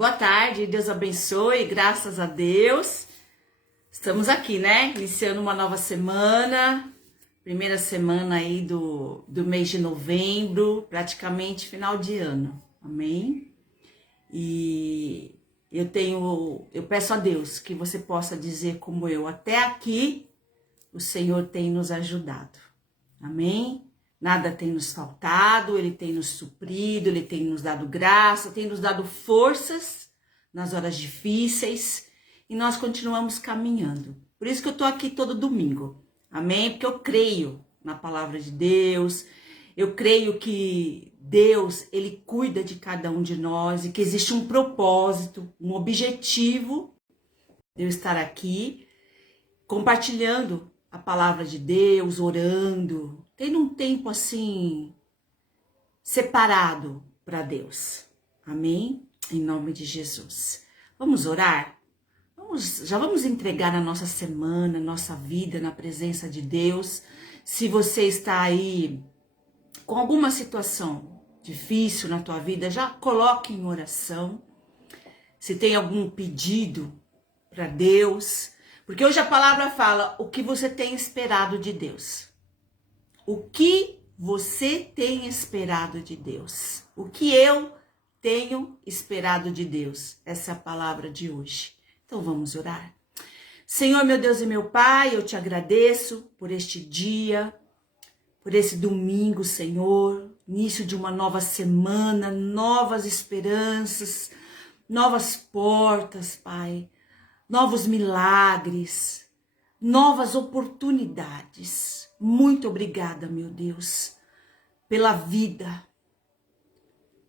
Boa tarde, Deus abençoe, graças a Deus. Estamos aqui, né? Iniciando uma nova semana, primeira semana aí do mês de novembro, praticamente final de ano, amém? E eu peço a Deus que você possa dizer como eu, até aqui o Senhor tem nos ajudado, amém? Nada tem nos faltado, Ele tem nos suprido, Ele tem nos dado graça, tem nos dado forças nas horas difíceis e nós continuamos caminhando. Por isso que eu tô aqui todo domingo, amém? Porque eu creio na palavra de Deus, eu creio que Deus, Ele cuida de cada um de nós e que existe um propósito, um objetivo de eu estar aqui compartilhando a palavra de Deus, orando, tendo um tempo assim, separado para Deus. Amém? Em nome de Jesus. Vamos orar? Já vamos entregar a nossa semana, a nossa vida na presença de Deus. Se você está aí com alguma situação difícil na tua vida, já coloque em oração. Se tem algum pedido para Deus, porque hoje a palavra fala o que você tem esperado de Deus. O que você tem esperado de Deus? O que eu tenho esperado de Deus? Essa é a palavra de hoje. Então vamos orar. Senhor, meu Deus e meu Pai, eu te agradeço por este dia, por esse domingo, Senhor, início de uma nova semana, novas esperanças, novas portas, Pai, novos milagres, novas oportunidades. Muito obrigada, meu Deus, pela vida.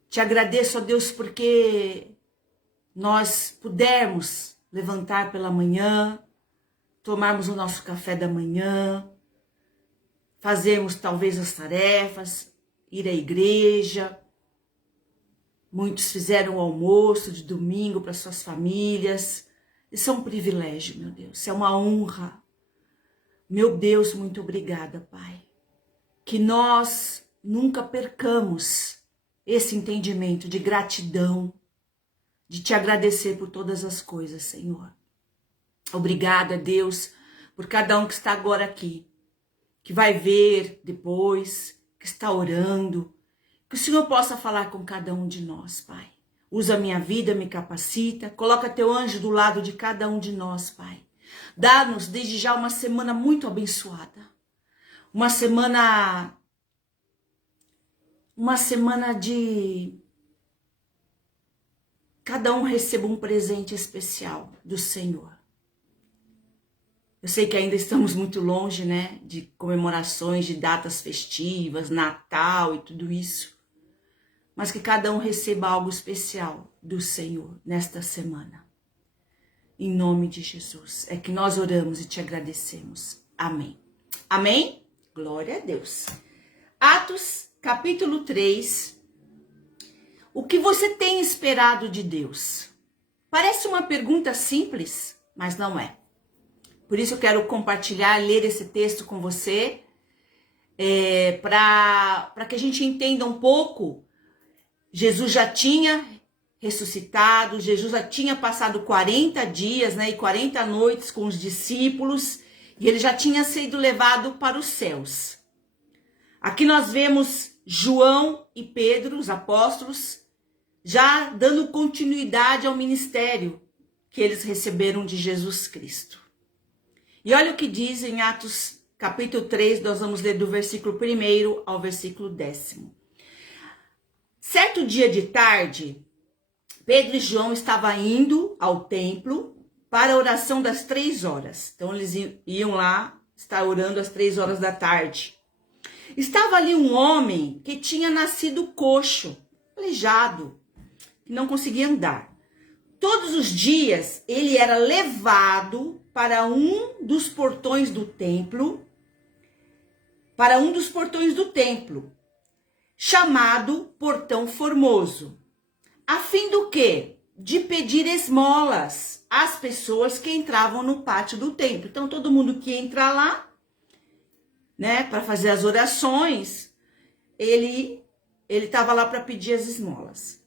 Te agradeço, ó Deus, porque nós pudermos levantar pela manhã, tomarmos o nosso café da manhã, fazermos talvez as tarefas, ir à igreja. Muitos fizeram o almoço de domingo para suas famílias. Isso é um privilégio, meu Deus, isso é uma honra. Meu Deus, muito obrigada, Pai. Que nós nunca percamos esse entendimento de gratidão, de te agradecer por todas as coisas, Senhor. Obrigada, Deus, por cada um que está agora aqui, que vai ver depois, que está orando, que o Senhor possa falar com cada um de nós, Pai. Usa a minha vida, me capacita, coloca teu anjo do lado de cada um de nós, Pai. Dá-nos desde já uma semana muito abençoada. Uma semana de cada um receba um presente especial do Senhor. Eu sei que ainda estamos muito longe, né, de comemorações, de datas festivas, Natal e tudo isso. Mas que cada um receba algo especial do Senhor nesta semana. Em nome de Jesus. É que nós oramos e te agradecemos. Amém. Amém? Glória a Deus. Atos, capítulo 3. O que você tem esperado de Deus? Parece uma pergunta simples, mas não é. Por isso eu quero compartilhar, ler esse texto com você, para que a gente entenda um pouco. Jesus já tinha ressuscitado, Jesus já tinha passado 40 dias, né, e 40 noites com os discípulos, e ele já tinha sido levado para os céus. Aqui nós vemos João e Pedro, os apóstolos, já dando continuidade ao ministério que eles receberam de Jesus Cristo. E olha o que diz em Atos capítulo 3, nós vamos ler do versículo 1 ao versículo 10. Certo dia de tarde, Pedro e João estavam indo ao templo para a oração das 3 horas. Então eles iam lá estar orando às 3 horas da tarde. Estava ali um homem que tinha nascido coxo, aleijado, que não conseguia andar. Todos os dias ele era levado para um dos portões do templo, chamado Portão Formoso, a fim do quê? De pedir esmolas às pessoas que entravam no pátio do templo. Então todo mundo que entra lá, né, para fazer as orações, ele estava lá para pedir as esmolas.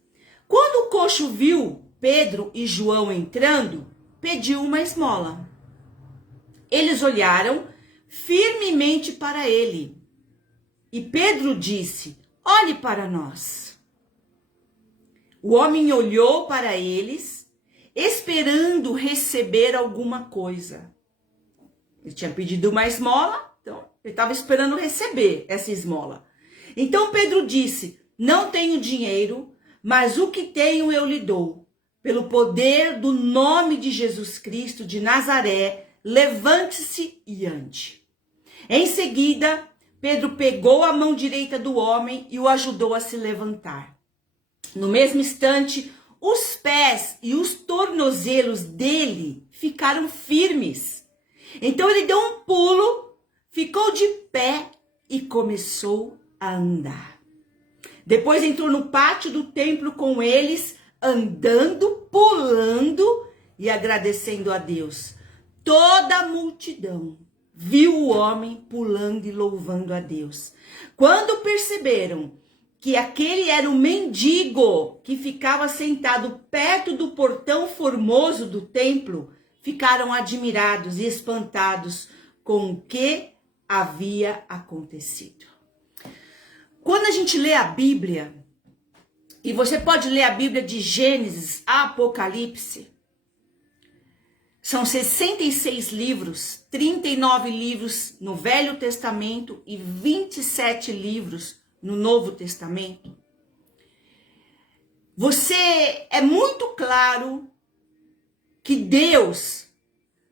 Quando o coxo viu Pedro e João entrando, pediu uma esmola. Eles olharam firmemente para ele. E Pedro disse: olhe para nós. O homem olhou para eles, esperando receber alguma coisa. Ele tinha pedido uma esmola, então ele estava esperando receber essa esmola. Então Pedro disse: não tenho dinheiro, mas o que tenho eu lhe dou. Pelo poder do nome de Jesus Cristo de Nazaré, levante-se e ande. Em seguida, Pedro pegou a mão direita do homem e o ajudou a se levantar. No mesmo instante, os pés e os tornozelos dele ficaram firmes. Então ele deu um pulo, ficou de pé e começou a andar. Depois entrou no pátio do templo com eles, andando, pulando e agradecendo a Deus. Toda a multidão viu o homem pulando e louvando a Deus. Quando perceberam que aquele era o mendigo que ficava sentado perto do portão formoso do templo, ficaram admirados e espantados com o que havia acontecido. Quando a gente lê a Bíblia, e você pode ler a Bíblia de Gênesis a Apocalipse, são 66 livros, 39 livros no Velho Testamento e 27 livros no Novo Testamento. É muito claro que Deus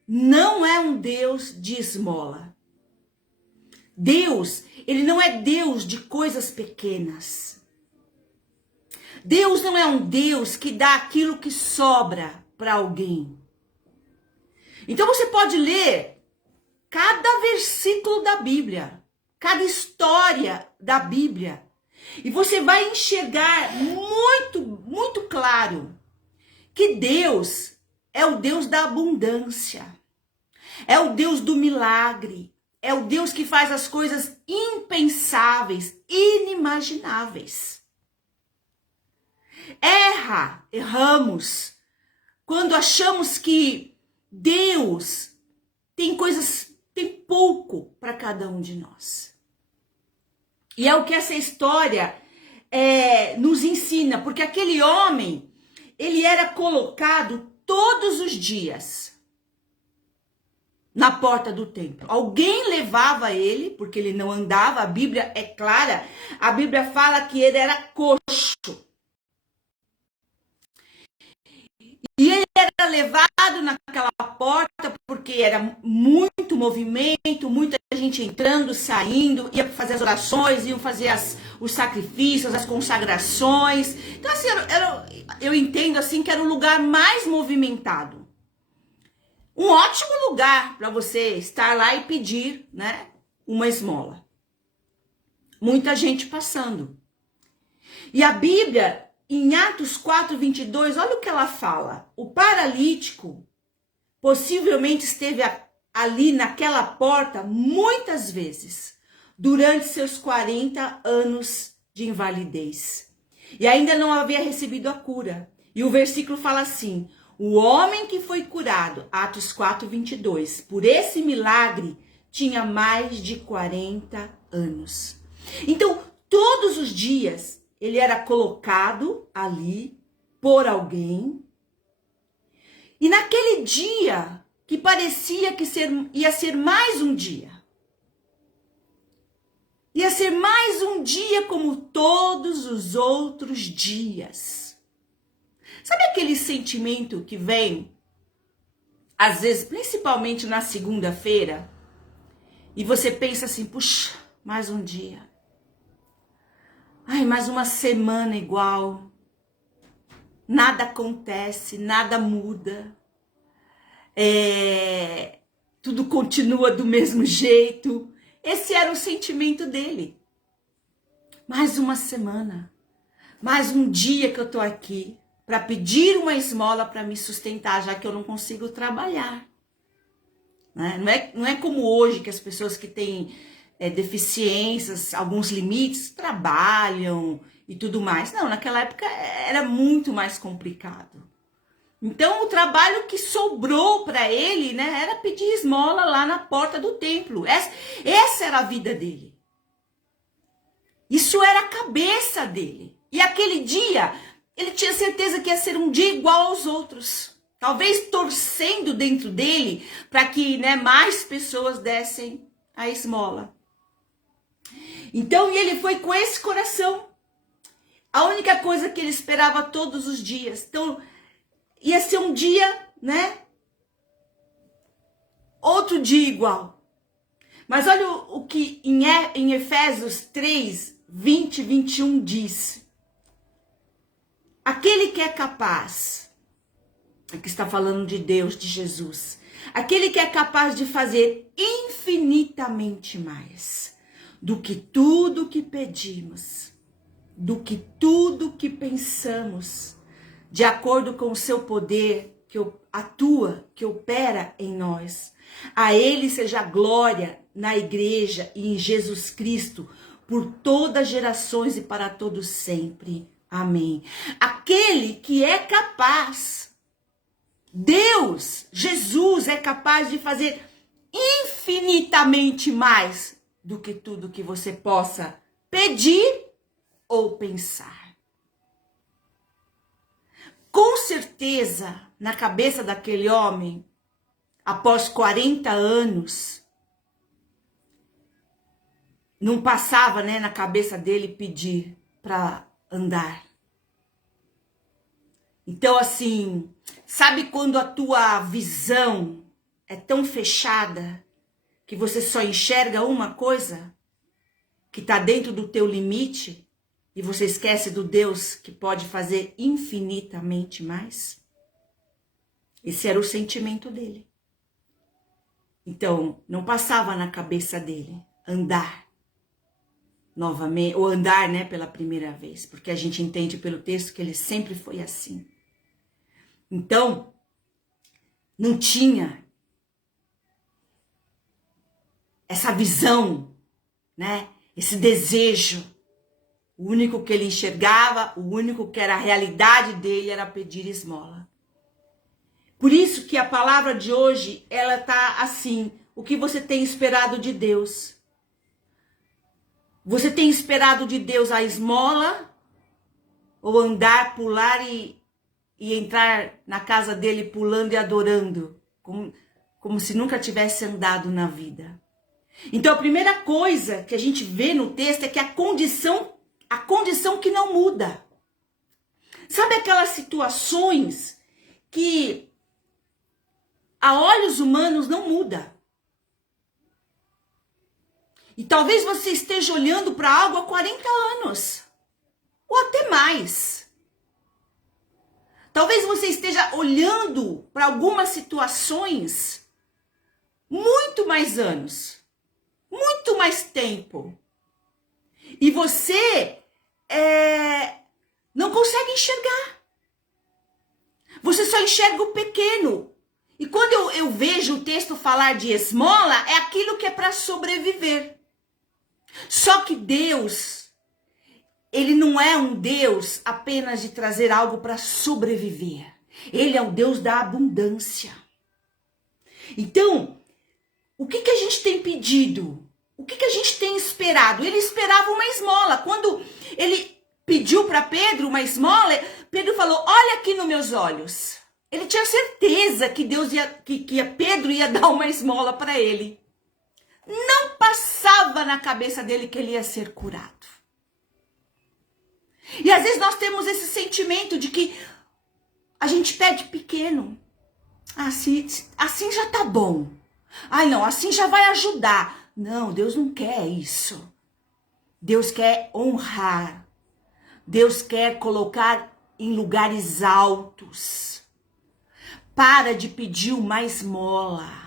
não é um Deus de esmola. Deus, ele não é Deus de coisas pequenas. Deus não é um Deus que dá aquilo que sobra para alguém. Então você pode ler cada versículo da Bíblia, cada história da Bíblia, e você vai enxergar muito claro que Deus é o Deus da abundância, é o Deus do milagre, é o Deus que faz as coisas impensáveis, inimagináveis. Erramos quando achamos que Deus tem pouco para cada um de nós. E é o que essa história nos ensina, porque aquele homem, ele era colocado todos os dias na porta do templo. Alguém levava ele, porque ele não andava, a Bíblia é clara, a Bíblia fala que ele era coxo. E ele era levado naquela porta porque era muito movimento, muita gente entrando, saindo, ia fazer as orações, iam fazer os sacrifícios, as consagrações. Então, assim, eu entendo assim que era o lugar mais movimentado. Um ótimo lugar para você estar lá e pedir, né, uma esmola. Muita gente passando. E a Bíblia, em Atos 4:22, olha o que ela fala. O paralítico possivelmente esteve ali naquela porta muitas vezes durante seus 40 anos de invalidez. E ainda não havia recebido a cura. E o versículo fala assim: o homem que foi curado, Atos 4:22, por esse milagre, tinha mais de 40 anos. Então, todos os dias, ele era colocado ali por alguém. E naquele dia, que parecia que ia ser mais um dia. Ia ser mais um dia como todos os outros dias. Sabe aquele sentimento que vem, às vezes, principalmente na segunda-feira, e você pensa assim, puxa, mais um dia. Ai, mais uma semana igual. Nada acontece, nada muda. Tudo continua do mesmo jeito. Esse era o sentimento dele. Mais uma semana, mais um dia que eu tô aqui para pedir uma esmola para me sustentar, já que eu não consigo trabalhar. Né? Não é como hoje que as pessoas que têm deficiências, alguns limites, trabalham e tudo mais. Não, naquela época era muito mais complicado. Então o trabalho que sobrou para ele, né, era pedir esmola lá na porta do templo. Essa era a vida dele. Isso era a cabeça dele. E aquele dia, ele tinha certeza que ia ser um dia igual aos outros. Talvez torcendo dentro dele para que, né, mais pessoas dessem a esmola. Então ele foi com esse coração. A única coisa que ele esperava todos os dias. Então ia ser um dia, né? Outro dia igual. Mas olha o que em Efésios 3, 20 e 21 diz. Aquele que é capaz, aqui está falando de Deus, de Jesus, aquele que é capaz de fazer infinitamente mais do que tudo que pedimos, do que tudo que pensamos, de acordo com o seu poder que atua, que opera em nós. A ele seja a glória na igreja e em Jesus Cristo, por todas as gerações e para todos sempre. Amém. Aquele que é capaz, Deus, Jesus é capaz de fazer infinitamente mais do que tudo que você possa pedir ou pensar. Com certeza, na cabeça daquele homem, após 40 anos, não passava, né, na cabeça dele pedir para andar. Então, assim, sabe quando a tua visão é tão fechada que você só enxerga uma coisa que está dentro do teu limite e você esquece do Deus que pode fazer infinitamente mais? Esse era o sentimento dele. Então, não passava na cabeça dele andar novamente, ou andar, né, pela primeira vez, porque a gente entende pelo texto que ele sempre foi assim. Então, não tinha essa visão, né, esse desejo. O único que ele enxergava, o único que era a realidade dele era pedir esmola. Por isso que a palavra de hoje, ela tá assim, o que você tem esperado de Deus? Você tem esperado de Deus a esmola? Ou andar, pular e entrar na casa dele pulando e adorando? Como se nunca tivesse andado na vida. Então a primeira coisa que a gente vê no texto é que a condição que não muda. Sabe aquelas situações que a olhos humanos não muda? E talvez você esteja olhando para algo há 40 anos. Ou até mais. Talvez você esteja olhando para algumas situações muito mais anos. Muito mais tempo. E você não consegue enxergar. Você só enxerga o pequeno. E quando eu vejo o texto falar de esmola, é aquilo que é para sobreviver. Só que Deus, ele não é um Deus apenas de trazer algo para sobreviver. Ele é o Deus da abundância. Então, o que a gente tem pedido? O que a gente tem esperado? Ele esperava uma esmola. Quando ele pediu para Pedro uma esmola, Pedro falou, olha aqui nos meus olhos. Ele tinha certeza que Pedro ia dar uma esmola para ele. Não passava na cabeça dele que ele ia ser curado. E às vezes nós temos esse sentimento de que a gente pede pequeno. Assim já tá bom. Ai não, assim já vai ajudar. Não, Deus não quer isso. Deus quer honrar. Deus quer colocar em lugares altos. Para de pedir uma esmola.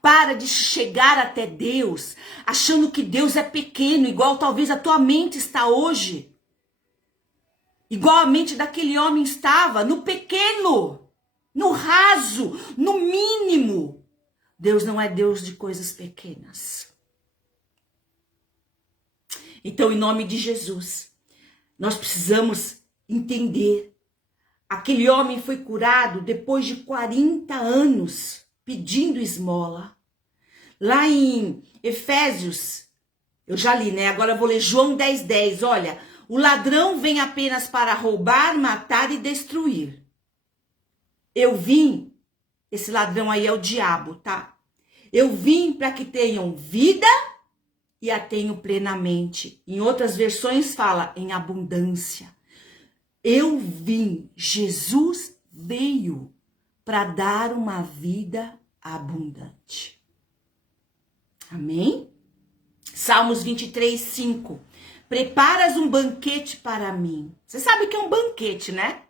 Para de chegar até Deus achando que Deus é pequeno, igual talvez a tua mente está hoje. Igual a mente daquele homem estava, no pequeno, no raso, no mínimo. Deus não é Deus de coisas pequenas. Então, em nome de Jesus, nós precisamos entender aquele homem foi curado depois de 40 anos pedindo esmola. Lá em Efésios, eu já li, né? Agora eu vou ler João 10:10. Olha, o ladrão vem apenas para roubar, matar e destruir. Eu vim, esse ladrão aí é o diabo, tá? Eu vim para que tenham vida e a tenham plenamente. Em outras versões fala em abundância. Eu vim, Jesus veio para dar uma vida abundante. Amém? Salmos 23:5. Preparas um banquete para mim. Você sabe o que é um banquete, né?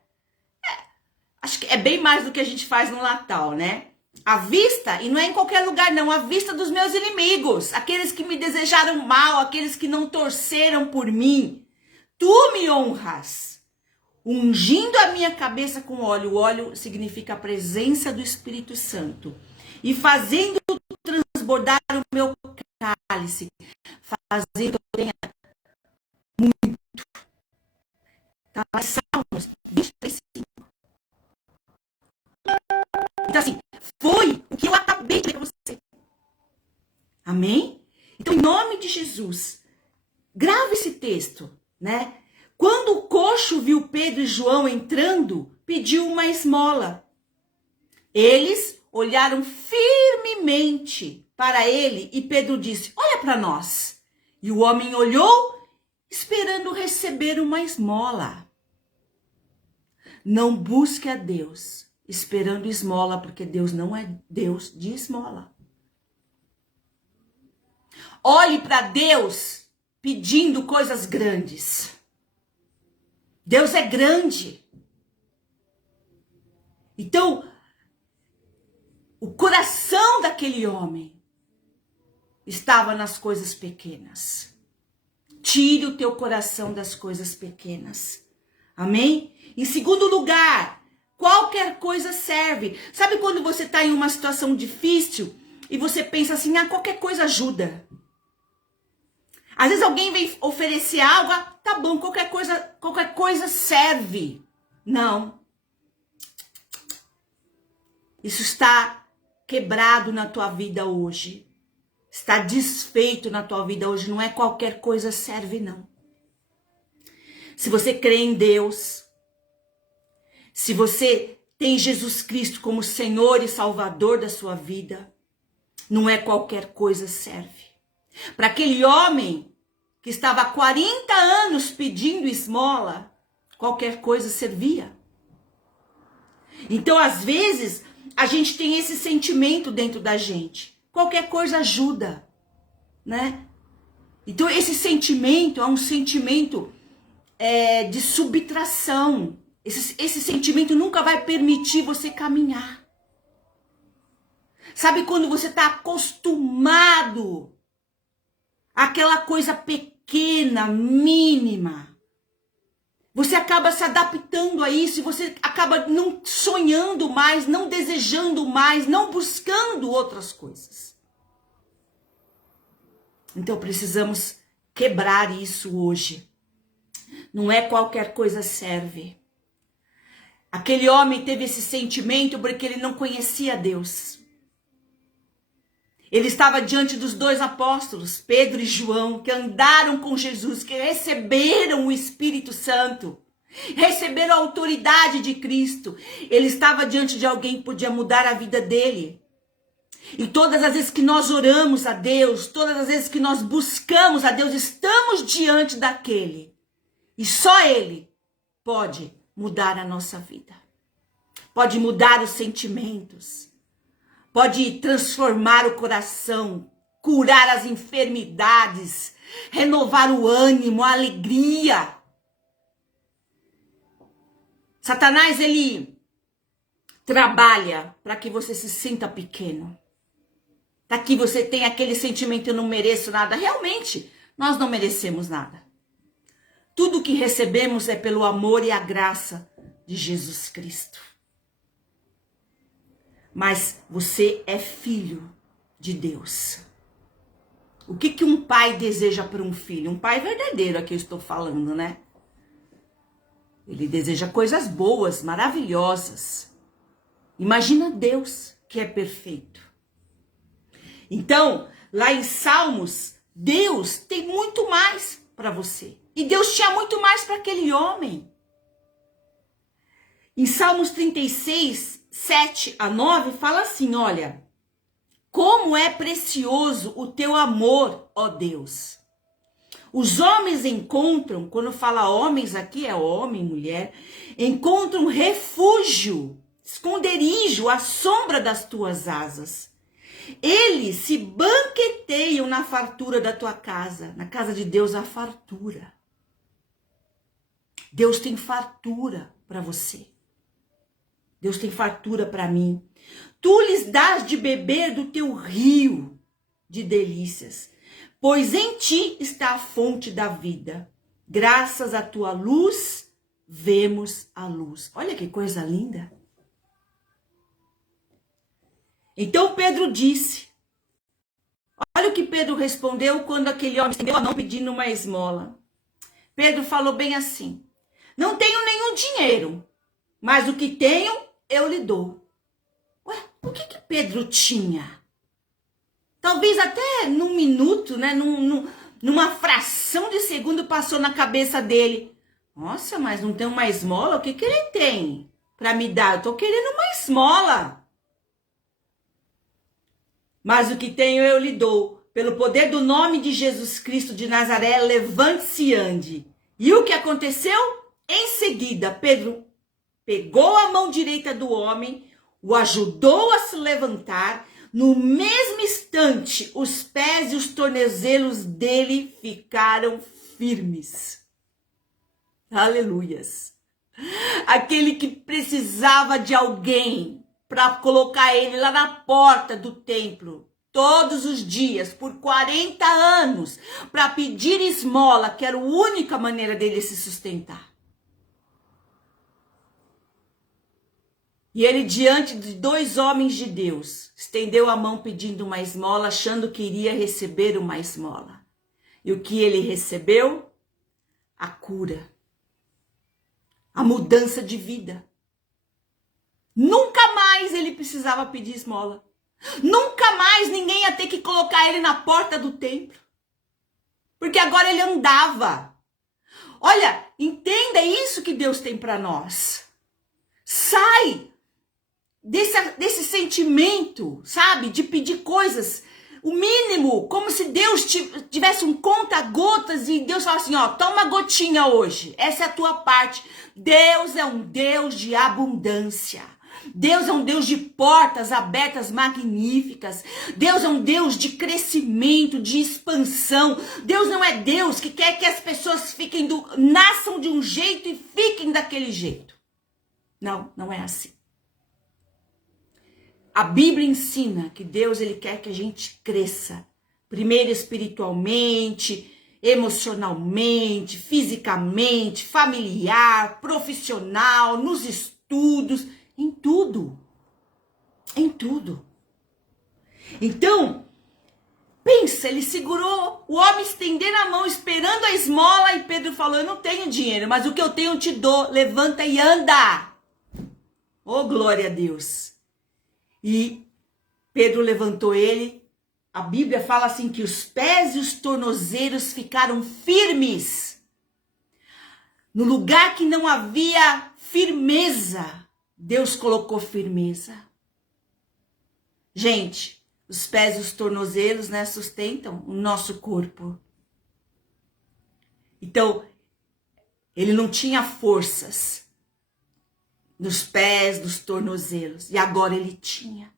Acho que é bem mais do que a gente faz no Natal, né? À vista, e não é em qualquer lugar não, à vista dos meus inimigos, aqueles que me desejaram mal, aqueles que não torceram por mim. Tu me honras, ungindo a minha cabeça com óleo. O óleo significa a presença do Espírito Santo. E fazendo transbordar o meu cálice, fazendo que eu tenha muito. Tá lá em Salmos 23:5. Então assim, foi o que eu acabei de ler para você. Amém? Então, em nome de Jesus, grave esse texto, né? Quando o coxo viu Pedro e João entrando, pediu uma esmola. Eles olharam firmemente para ele e Pedro disse: olha para nós. E o homem olhou, esperando receber uma esmola. Não busque a Deus esperando esmola, porque Deus não é Deus de esmola. Olhe para Deus pedindo coisas grandes. Deus é grande. Então, o coração daquele homem estava nas coisas pequenas. Tire o teu coração das coisas pequenas. Amém? Em segundo lugar, qualquer coisa serve. Sabe quando você está em uma situação difícil e você pensa assim, qualquer coisa ajuda. Às vezes alguém vem oferecer algo, tá bom, qualquer coisa serve. Não. Isso está quebrado na tua vida hoje. Está desfeito na tua vida hoje. Não é qualquer coisa serve, não. Se você crê em Deus, se você tem Jesus Cristo como Senhor e Salvador da sua vida, não é qualquer coisa serve. Para aquele homem que estava há 40 anos pedindo esmola, qualquer coisa servia. Então, às vezes, a gente tem esse sentimento dentro da gente. Qualquer coisa ajuda, né? Então, esse sentimento é um sentimento de subtração. Esse sentimento nunca vai permitir você caminhar. Sabe quando você está acostumado àquela coisa pequena, mínima? Você acaba se adaptando a isso e você acaba não sonhando mais, não desejando mais, não buscando outras coisas. Então precisamos quebrar isso hoje. Não é qualquer coisa serve. Aquele homem teve esse sentimento porque ele não conhecia Deus. Ele estava diante dos dois apóstolos, Pedro e João, que andaram com Jesus, que receberam o Espírito Santo, receberam a autoridade de Cristo. Ele estava diante de alguém que podia mudar a vida dele. E todas as vezes que nós oramos a Deus, todas as vezes que nós buscamos a Deus, estamos diante daquele. E só Ele pode mudar a nossa vida. Pode mudar os sentimentos. Pode transformar o coração, curar as enfermidades, renovar o ânimo, a alegria. Satanás, ele trabalha para que você se sinta pequeno. Para que você tenha aquele sentimento, eu não mereço nada. Realmente, nós não merecemos nada. Tudo que recebemos é pelo amor e a graça de Jesus Cristo. Mas você é filho de Deus. O que um pai deseja para um filho? Um pai verdadeiro, aqui eu estou falando, né? Ele deseja coisas boas, maravilhosas. Imagina Deus, que é perfeito. Então, lá em Salmos, Deus tem muito mais para você. E Deus tinha muito mais para aquele homem. Em Salmos 36, 7 a 9, fala assim, olha. Como é precioso o teu amor, ó Deus. Os homens encontram, quando fala homens aqui, é homem, mulher, encontram refúgio, esconderijo à sombra das tuas asas. Eles se banqueteiam na fartura da tua casa. Na casa de Deus há fartura. Deus tem fartura para você. Deus tem fartura para mim. Tu lhes dás de beber do teu rio de delícias, pois em ti está a fonte da vida. Graças à tua luz, vemos a luz. Olha que coisa linda. Então Pedro disse, olha o que Pedro respondeu quando aquele homem estendeu a mão pedindo uma esmola. Pedro falou bem assim, não tenho nenhum dinheiro, mas o que tenho eu lhe dou. Ué, o que Pedro tinha? Talvez até num minuto, né, numa fração de segundo passou na cabeça dele. Nossa, mas não tem uma esmola? O que ele tem para me dar? Eu tô querendo uma esmola. Mas o que tenho eu lhe dou. Pelo poder do nome de Jesus Cristo de Nazaré, levante-se e ande. E o que aconteceu? Em seguida, Pedro pegou a mão direita do homem, o ajudou a se levantar. No mesmo instante, os pés e os tornozelos dele ficaram firmes. Aleluias. Aquele que precisava de alguém para colocar ele lá na porta do templo, todos os dias, por 40 anos, para pedir esmola, que era a única maneira dele se sustentar. E ele, diante de dois homens de Deus, estendeu a mão pedindo uma esmola, achando que iria receber uma esmola. E o que ele recebeu? A cura. A mudança de vida. Nunca mais ele precisava pedir esmola. Nunca mais ninguém ia ter que colocar ele na porta do templo. Porque agora ele andava. Olha, entenda isso que Deus tem para nós. Sai desse sentimento, sabe? De pedir coisas, o mínimo, como se Deus tivesse um conta-gotas e Deus fala assim, ó, toma uma gotinha hoje, essa é a tua parte. Deus é um Deus de abundância. Deus é um Deus de portas abertas magníficas. Deus é um Deus de crescimento, de expansão. Deus não é Deus que quer que as pessoas nasçam de um jeito e fiquem daquele jeito. Não, não é assim. A Bíblia ensina que Deus ele quer que a gente cresça. Primeiro espiritualmente, emocionalmente, fisicamente, familiar, profissional, nos estudos, em tudo. Em tudo. Então, pensa, ele segurou o homem estendendo a mão, esperando a esmola, e Pedro falou, eu não tenho dinheiro, mas o que eu tenho eu te dou, levanta e anda. Oh, glória a Deus. E Pedro levantou ele, a Bíblia fala assim que os pés e os tornozelos ficaram firmes. No lugar que não havia firmeza, Deus colocou firmeza. Gente, os pés e os tornozelos, né, sustentam o nosso corpo. Então, ele não tinha forças nos pés, nos tornozelos. E agora ele tinha.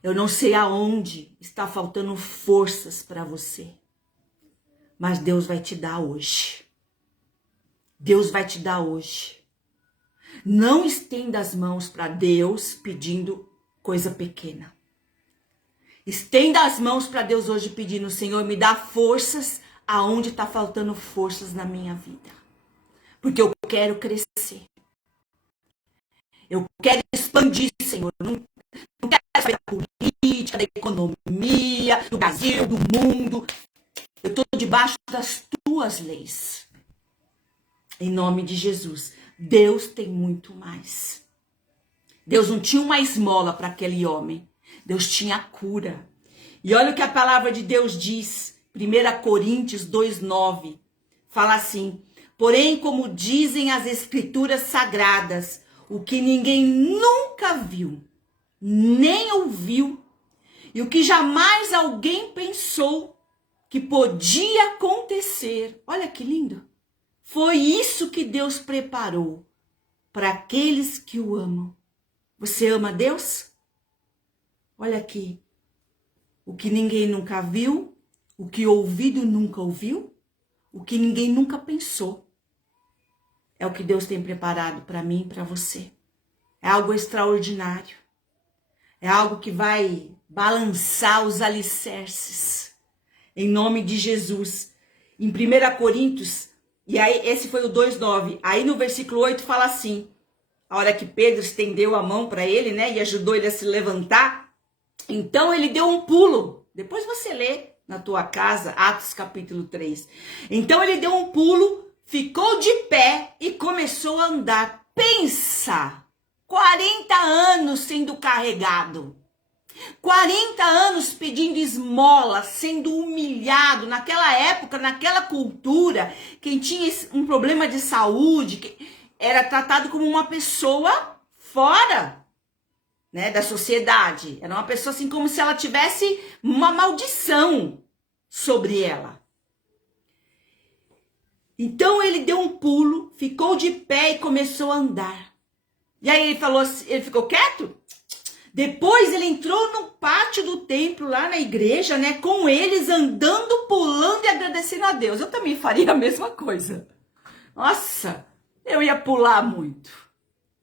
Eu não sei aonde está faltando forças para você. Mas Deus vai te dar hoje. Deus vai te dar hoje. Não estenda as mãos para Deus pedindo coisa pequena. Estenda as mãos para Deus hoje pedindo, Senhor, me dá forças aonde está faltando forças na minha vida. Porque eu quero crescer. Eu quero expandir, Senhor. Não quero saber da política, da economia, do Brasil, do mundo. Eu estou debaixo das tuas leis. Em nome de Jesus. Deus tem muito mais. Deus não tinha uma esmola para aquele homem. Deus tinha cura. E olha o que a palavra de Deus diz. 1 Coríntios 2:9. Fala assim: porém, como dizem as escrituras sagradas, o que ninguém nunca viu, nem ouviu, e o que jamais alguém pensou que podia acontecer. Olha que lindo. Foi isso que Deus preparou para aqueles que o amam. Você ama Deus? Olha aqui. O que ninguém nunca viu, o que ouvido nunca ouviu, o que ninguém nunca pensou. É o que Deus tem preparado para mim e para você. É algo extraordinário. É algo que vai balançar os alicerces. Em nome de Jesus. Em 1 Coríntios, e aí esse foi o 2:9. Aí no versículo 8 fala assim: a hora que Pedro estendeu a mão para ele, né, e ajudou ele a se levantar, então ele deu um pulo. Depois você lê na tua casa, Atos capítulo 3. Então ele deu um pulo, ficou de pé e começou a andar. Pensa! 40 anos sendo carregado. 40 anos pedindo esmola, sendo humilhado. Naquela época, naquela cultura, quem tinha um problema de saúde era tratado como uma pessoa fora, né, da sociedade. Era uma pessoa assim como se ela tivesse uma maldição sobre ela. Então ele deu um pulo, ficou de pé e começou a andar. E aí ele falou assim, ele ficou quieto? Depois ele entrou no pátio do templo, lá na igreja, né, com eles andando, pulando e agradecendo a Deus. Eu também faria a mesma coisa. Nossa, eu ia pular muito.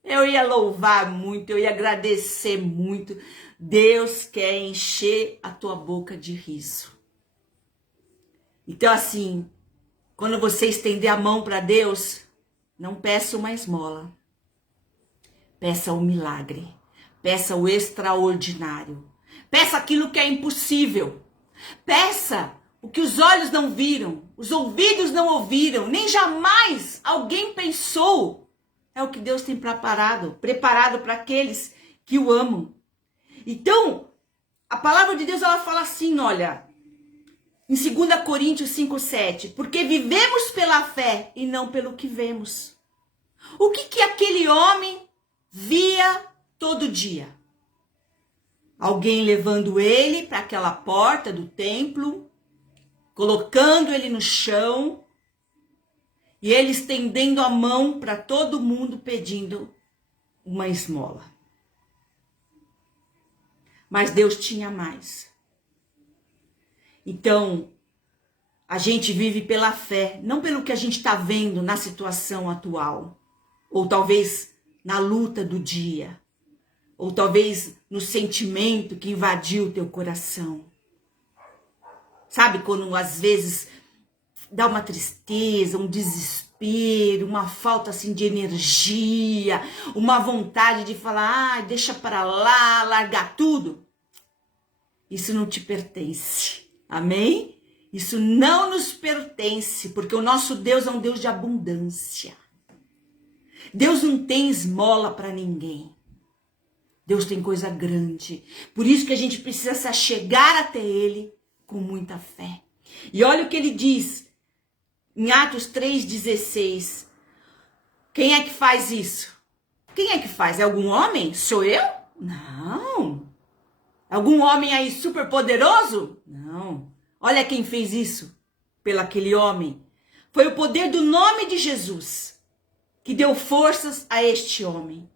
Eu ia louvar muito, eu ia agradecer muito. Deus quer encher a tua boca de riso. Então assim, quando você estender a mão para Deus, não peça uma esmola. Peça um milagre. Peça o extraordinário. Peça aquilo que é impossível. Peça o que os olhos não viram, os ouvidos não ouviram, nem jamais alguém pensou. É o que Deus tem preparado para aqueles que o amam. Então, a palavra de Deus, ela fala assim, olha, em 2 Coríntios 5:7, porque vivemos pela fé e não pelo que vemos. O que aquele homem via todo dia? Alguém levando ele para aquela porta do templo, colocando ele no chão, e ele estendendo a mão para todo mundo pedindo uma esmola. Mas Deus tinha mais. Então, a gente vive pela fé, não pelo que a gente está vendo na situação atual, ou talvez na luta do dia, ou talvez no sentimento que invadiu o teu coração. Sabe quando às vezes dá uma tristeza, um desespero, uma falta assim de energia, uma vontade de falar, deixa para lá, largar tudo? Isso não te pertence, amém? Isso não nos pertence, porque o nosso Deus é um Deus de abundância. Deus não tem esmola para ninguém. Deus tem coisa grande. Por isso que a gente precisa se achegar até Ele com muita fé. E olha o que ele diz em Atos 3,16. Quem é que faz isso? Quem é que faz? É algum homem? Sou eu? Não. Algum homem aí super poderoso? Não. Olha quem fez isso pelo aquele homem. Foi o poder do nome de Jesus que deu forças a este homem.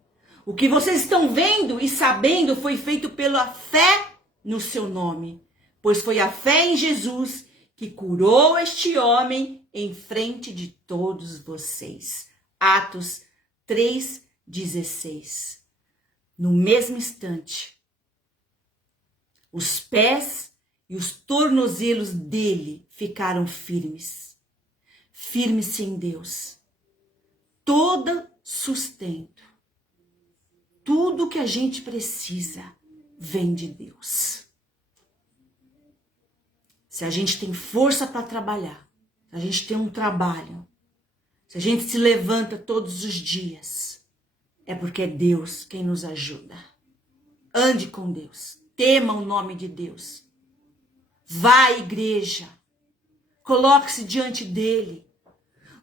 O que vocês estão vendo e sabendo foi feito pela fé no seu nome. Pois foi a fé em Jesus que curou este homem em frente de todos vocês. Atos 3,16. No mesmo instante, os pés e os tornozelos dele ficaram firmes. Firmes em Deus. Todo sustento. Tudo que a gente precisa vem de Deus. Se a gente tem força para trabalhar, se a gente tem um trabalho, se a gente se levanta todos os dias, é porque é Deus quem nos ajuda. Ande com Deus, tema o nome de Deus. Vá à igreja, coloque-se diante dele.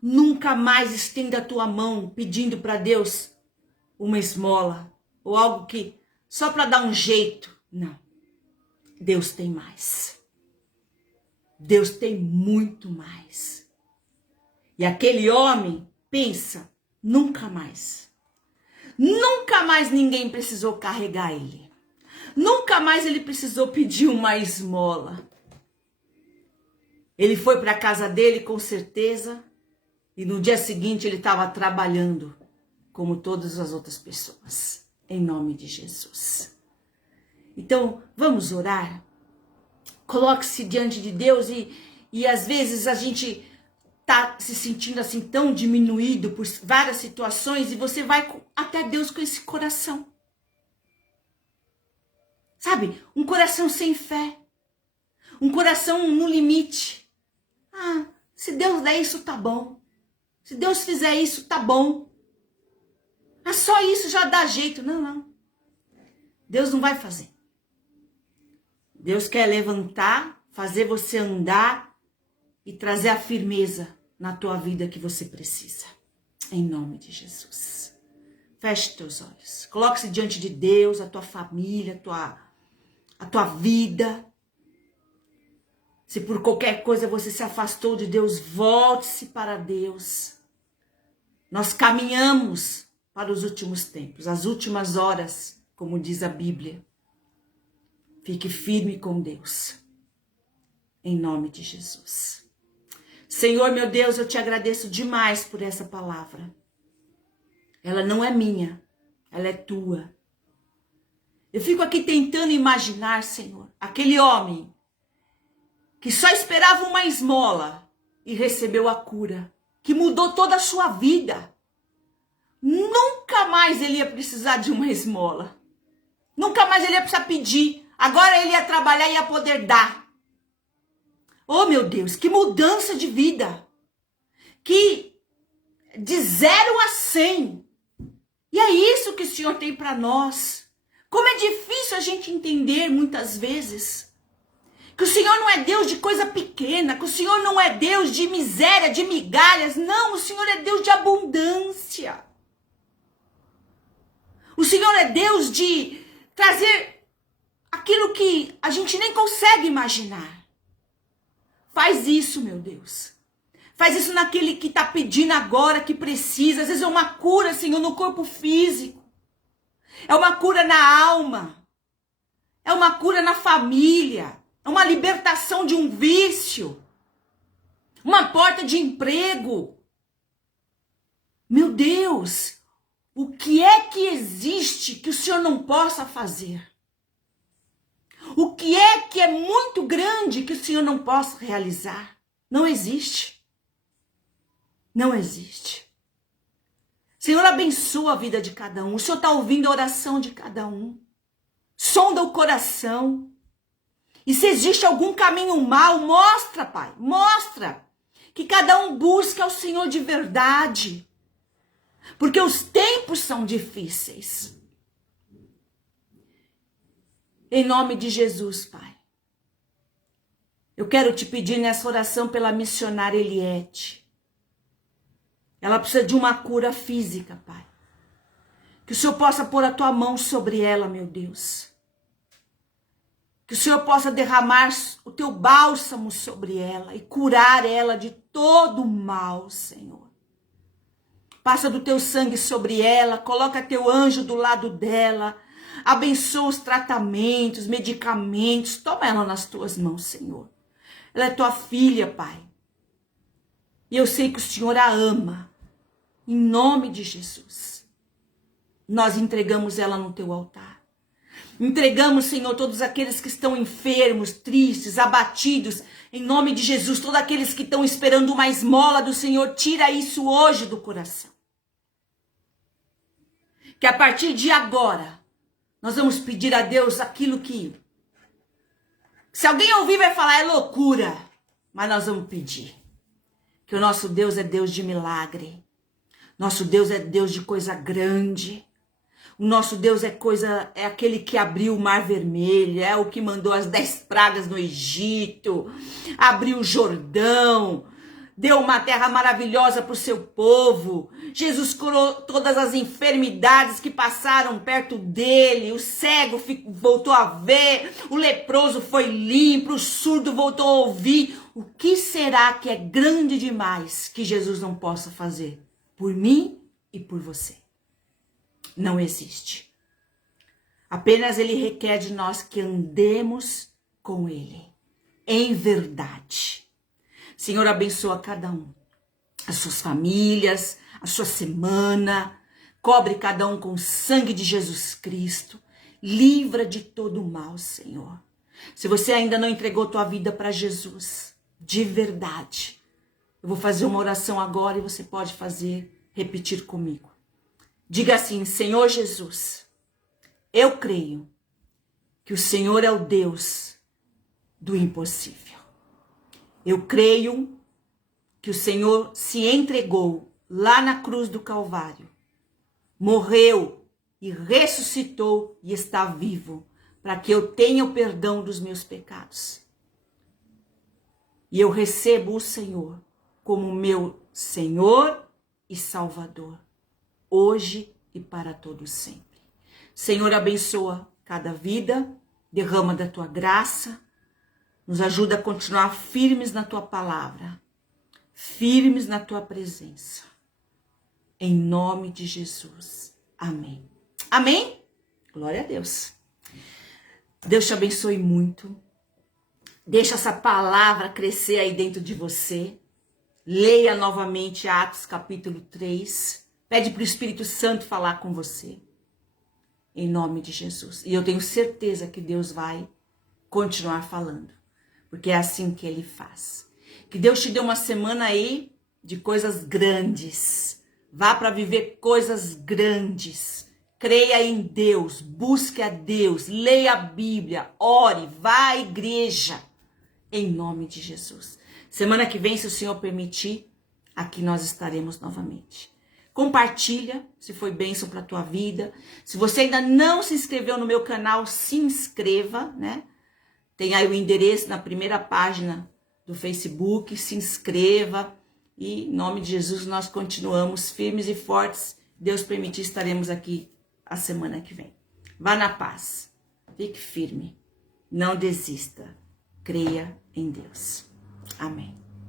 Nunca mais estenda a tua mão pedindo para Deus uma esmola ou algo que só para dar um jeito. Não. Deus tem mais. Deus tem muito mais. E aquele homem pensa, nunca mais ninguém precisou carregar ele. Nunca mais ele precisou pedir uma esmola. Ele foi para a casa dele com certeza e no dia seguinte ele estava trabalhando como todas as outras pessoas. Em nome de Jesus. Então, vamos orar? Coloque-se diante de Deus e às vezes a gente tá se sentindo assim tão diminuído por várias situações e você vai até Deus com esse coração. Sabe? Um coração sem fé. Um coração no limite. Ah, se Deus der isso, tá bom. Se Deus fizer isso, tá bom. Ah, só isso já dá jeito. Não. Deus não vai fazer. Deus quer levantar, fazer você andar e trazer a firmeza na tua vida que você precisa. Em nome de Jesus. Feche teus olhos. Coloque-se diante de Deus, a tua família, a tua vida. Se por qualquer coisa você se afastou de Deus, volte-se para Deus. Nós caminhamos para os últimos tempos, as últimas horas, como diz a Bíblia. Fique firme com Deus. Em nome de Jesus. Senhor, meu Deus, eu te agradeço demais por essa palavra. Ela não é minha, ela é tua. Eu fico aqui tentando imaginar, Senhor, aquele homem que só esperava uma esmola e recebeu a cura, que mudou toda a sua vida. Nunca mais ele ia precisar de uma esmola. Nunca mais ele ia precisar pedir. Agora ele ia trabalhar e ia poder dar. Oh, meu Deus, que mudança de vida. Que de 0 a 100. E é isso que o Senhor tem para nós. Como é difícil a gente entender muitas vezes. Que o Senhor não é Deus de coisa pequena. Que o Senhor não é Deus de miséria, de migalhas. Não, o Senhor é Deus de abundância. O Senhor é Deus de trazer aquilo que a gente nem consegue imaginar. Faz isso, meu Deus. Faz isso naquele que está pedindo agora, que precisa. Às vezes é uma cura, Senhor, no corpo físico. É uma cura na alma. É uma cura na família. É uma libertação de um vício. Uma porta de emprego. Meu Deus, o que é que existe que o Senhor não possa fazer? O que é muito grande que o Senhor não possa realizar? Não existe. Não existe. Senhor, abençoa a vida de cada um. O Senhor está ouvindo a oração de cada um. Sonda o coração. E se existe algum caminho mal, mostra, Pai. Mostra que cada um busca o Senhor de verdade. Porque os tempos são difíceis. Em nome de Jesus, Pai. Eu quero te pedir nessa oração pela missionária Eliette. Ela precisa de uma cura física, Pai. Que o Senhor possa pôr a tua mão sobre ela, meu Deus. Que o Senhor possa derramar o teu bálsamo sobre ela e curar ela de todo o mal, Senhor. Passa do teu sangue sobre ela, coloca teu anjo do lado dela. Abençoa os tratamentos, medicamentos. Toma ela nas tuas mãos, Senhor. Ela é tua filha, Pai. E eu sei que o Senhor a ama. Em nome de Jesus. Nós entregamos ela no teu altar. Entregamos, Senhor, todos aqueles que estão enfermos, tristes, abatidos. Em nome de Jesus, todos aqueles que estão esperando uma esmola do Senhor. Tira isso hoje do coração. Que a partir de agora, nós vamos pedir a Deus aquilo que, se alguém ouvir, vai falar, é loucura. Mas nós vamos pedir. que o nosso Deus é Deus de milagre. Nosso Deus é Deus de coisa grande. O nosso Deus é aquele que abriu o Mar Vermelho, é o que mandou as 10 pragas no Egito, abriu o Jordão, deu uma terra maravilhosa para o seu povo. Jesus curou todas as enfermidades que passaram perto dele. O cego voltou a ver, o leproso foi limpo, o surdo voltou a ouvir. O que será que é grande demais que Jesus não possa fazer por mim e por você? Não existe. Apenas ele requer de nós que andemos com ele, em verdade. Senhor, abençoa cada um, as suas famílias, a sua semana, cobre cada um com o sangue de Jesus Cristo, livra de todo o mal, Senhor. Se você ainda não entregou tua vida para Jesus, de verdade, eu vou fazer uma oração agora e você pode repetir comigo. Diga assim: Senhor Jesus, eu creio que o Senhor é o Deus do impossível. Eu creio que o Senhor se entregou lá na cruz do Calvário, morreu e ressuscitou e está vivo, para que eu tenha o perdão dos meus pecados. E eu recebo o Senhor como meu Senhor e Salvador, hoje e para todo sempre. Senhor, abençoa cada vida, derrama da tua graça, nos ajuda a continuar firmes na tua palavra, firmes na tua presença. Em nome de Jesus. Amém. Amém? Glória a Deus. Deus te abençoe muito. Deixa essa palavra crescer aí dentro de você. Leia novamente Atos capítulo 3. Pede para o Espírito Santo falar com você. Em nome de Jesus. E eu tenho certeza que Deus vai continuar falando. Porque é assim que ele faz. Que Deus te dê uma semana aí de coisas grandes. Vá para viver coisas grandes. Creia em Deus. Busque a Deus. Leia a Bíblia. Ore. Vá à igreja. Em nome de Jesus. Semana que vem, se o Senhor permitir, aqui nós estaremos novamente. Compartilha, se foi bênção para a tua vida. Se você ainda não se inscreveu no meu canal, se inscreva, né? Tem aí o endereço na primeira página do Facebook, se inscreva. E em nome de Jesus nós continuamos firmes e fortes. Deus permitir, estaremos aqui a semana que vem. Vá na paz, fique firme, não desista, creia em Deus. Amém.